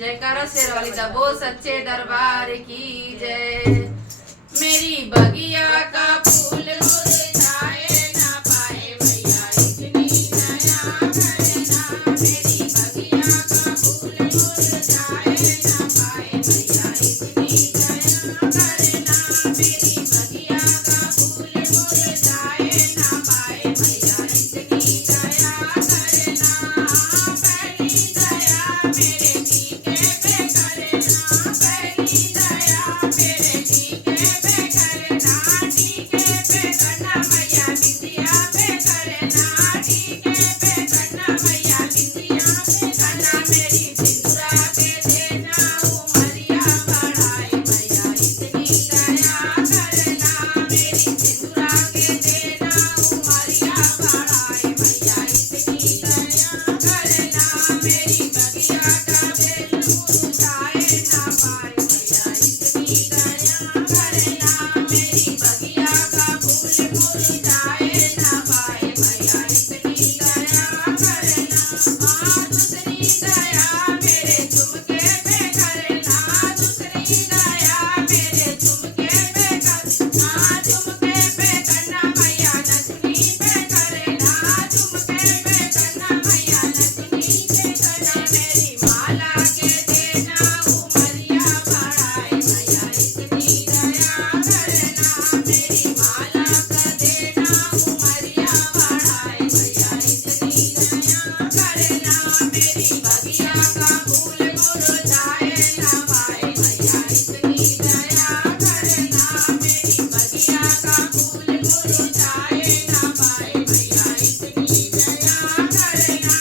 जयकारा शेर वाली दबो सच्चे दरबार की जय। मेरी बगिया का फूल मुरझाए ना पाए भैया इतनी दया करना। मेरी बगिया का फूल मुरझाए ना पाए भैया इतनी दया करना। मेरी बगिया का फूल मुरझाए ना पाए भैया इतनी दया करना। पहली दया मेरे टीके पे करना। पहली दया मेरे टीके पे करना। टीके पे करना मैया बिंदिया पे करना। टीके पे करना मैया बिंदिया पे करना। मेरी सिंदूरा पे देना उमरिया बढ़ाए भैया इतनी दया करना। मेरी सिंदूरा के देना उमरिया बढ़ाए भैया इतनी दया करना। मेरी बगिया का बेल मुरझाए ना पाए भैया इतनी दया करना। मेरी बगिया का फूल मुरझाए ना पाए भैया इतनी दया करना। दूसरी दया मेरे झुमके पे करना। दूसरी दया मेरे झुमके पे करना। झुमके पे करना मैया नथनी पे करना। झुमके पे करना मैया नथनी पे करना। मेरी माला के देना उमरिया बढ़ाए भैया इतनी दया करना। मेरी माला का देना उमरिया बढ़ाए भैया इतनी दया करना। मेरी बगिया का फूल मुरझाए ना पाए भैया इतनी दया करना। मेरी बगिया का फूल मुरझाए ना पाए भैया इतनी दया करना।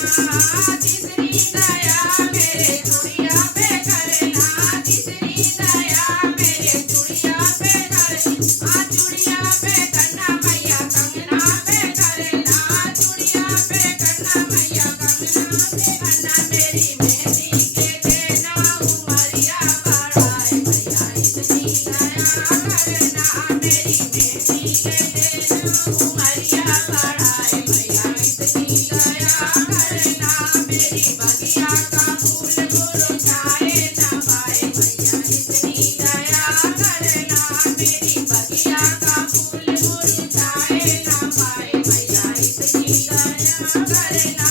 तीसरी दया मेरे चूड़िया पे करना। तीसरी दया मेरे चूड़िया पे करना। चूड़िया पे करना मैया कंगना पे करना। चूड़िया पे करना मैया कंगना पे करना। मेरी मेहंदी के देना उमरिया बढ़ाए भैया इतनी दया करना। मेरी मेहंदी के देना उमरिया बढ़ाए भैया इतनी दया करना। मेरी बगिया का फूल मुरझाए ना पाए भैया इतनी दया करना। मेरी बगिया का फूल मुरझाए ना पाए भैया इतनी दया करना।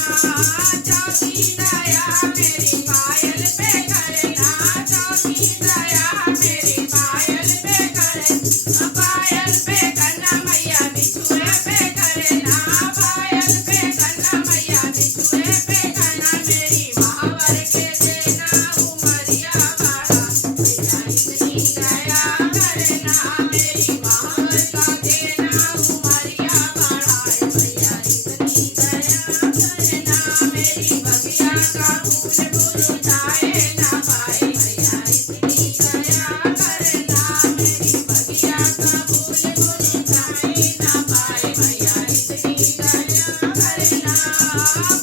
चौथी दया मेरी पायल पे करना। चौथी दया मेरी पायल पे करना। पायल पे करना मैया बिछुए पे करना। पायल पे करना मैया बिछुए पे करना। मेरी महावर के देना उमरिया बढ़ा भैया इतनी दया करना। मेरी महावर का देना उमरिया बढ़ाए भैया इतनी दया करना। मेरी बगिया का फूल मुरझाए ना पाए भैया इतनी दया करना। मेरी बगिया का फूल मुरझाए ना पाए भैया इतनी दया करना।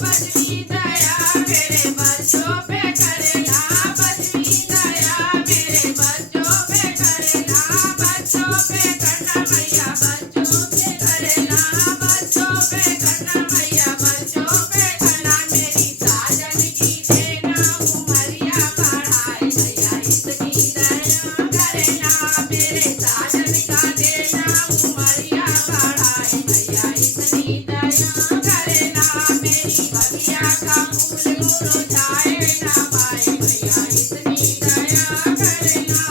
पचमी दया मेरे बच्चों पे करना। पचमी दया मेरे बच्चों पे करना। बच्चों पे करना मैया बच्चों पे करना। बच्चों पे करना मैया बच्चों पे करना। मेरी साजन की देना उमरिया बढ़ाए भैया इतनी दया करना। मेरे साजन का देना उमरिया बढ़ाए भैया इतनी दया करना। मेरी बगिया का फूल मुरझाए ना पाए भैया इतनी दया करना।